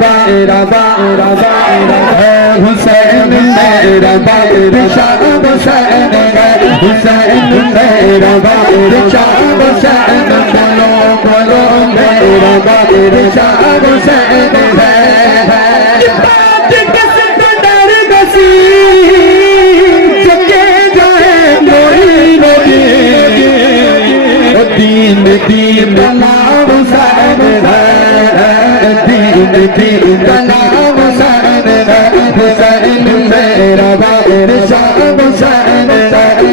मेरा हुसैन मेरा बादशाह हुसैन हुसैन मेरा बादशाह हुसैन बोलो बोलो मेरा बादशाह हुसैन है बात किस कदर गसी चुके जाए मोरी रोजी दीन दीन का नाम हुसैन है दीन का नाम हुसैन है हुसैन मेरा बादशाह हुसैन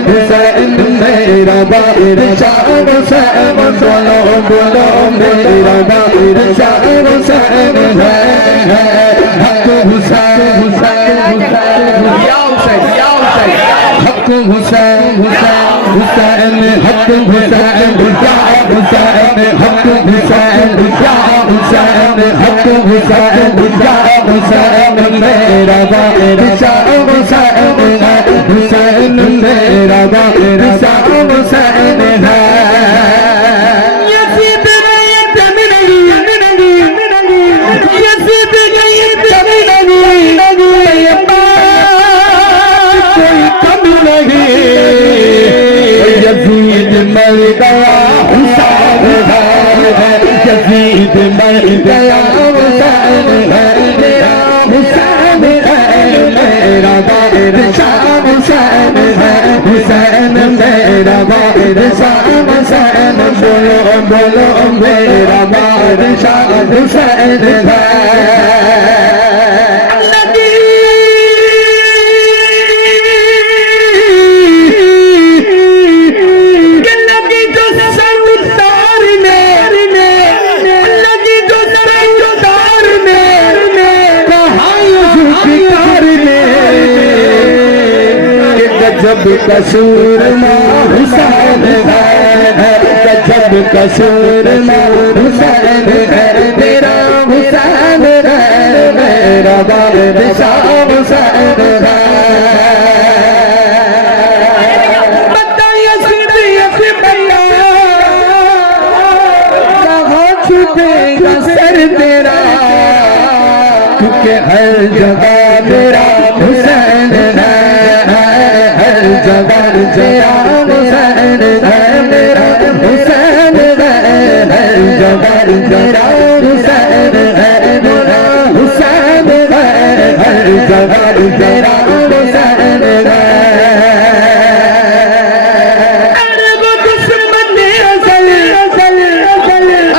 हुसैन मेरा बादशाह हुसैन बोलो बोलो मेरा बादशाह हुसैन है हक हुसैन हुसैन या हुसैन हक हुसैन हुसैन हुसैन हक हुसैन या हुसैन हक हुसैन या हुसैन हक हुसैन या हुसैन मेरा बादशाह हुसैन है हुसैन मेरा बादशाह हुसैन है यज़ीद गई तमिलगी यज़ीद गई तमिलगी कोई कम नहीं यज़ीद मर गया हुसैन है यज़ीद मर गया हुसैन है मेरा हुसैन है मेरा बादशाह हुसैन है हुसैन मेरा बादशाह हुसैन बोलो बोलो मेरा बादशाह हुसैन है गजब कसूर हुसैन है गजब कसूर हुसैन है तेरा हुसैन है मेरा बादशाह हुसैन है कहाँ छुपेगा सर तेरा क्योंकि हर जगह मेरा हुसैन है जगह तेरा हुसैन है मेरा हुसैन है जगह तेरा हुसैन है मेरा हुसैन है जगह तेरा हुसैन है अरब दुश्मन अज़ल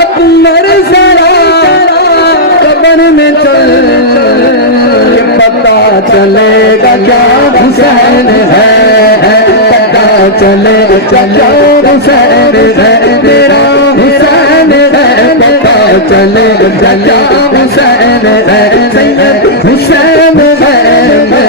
अब मर जरा कब्र में चल पता चलेगा क्या हुसैन है चले चलो हुसैन है तेरा हुसैन है पता चले चलो हुसैन है सैयद हुसैन है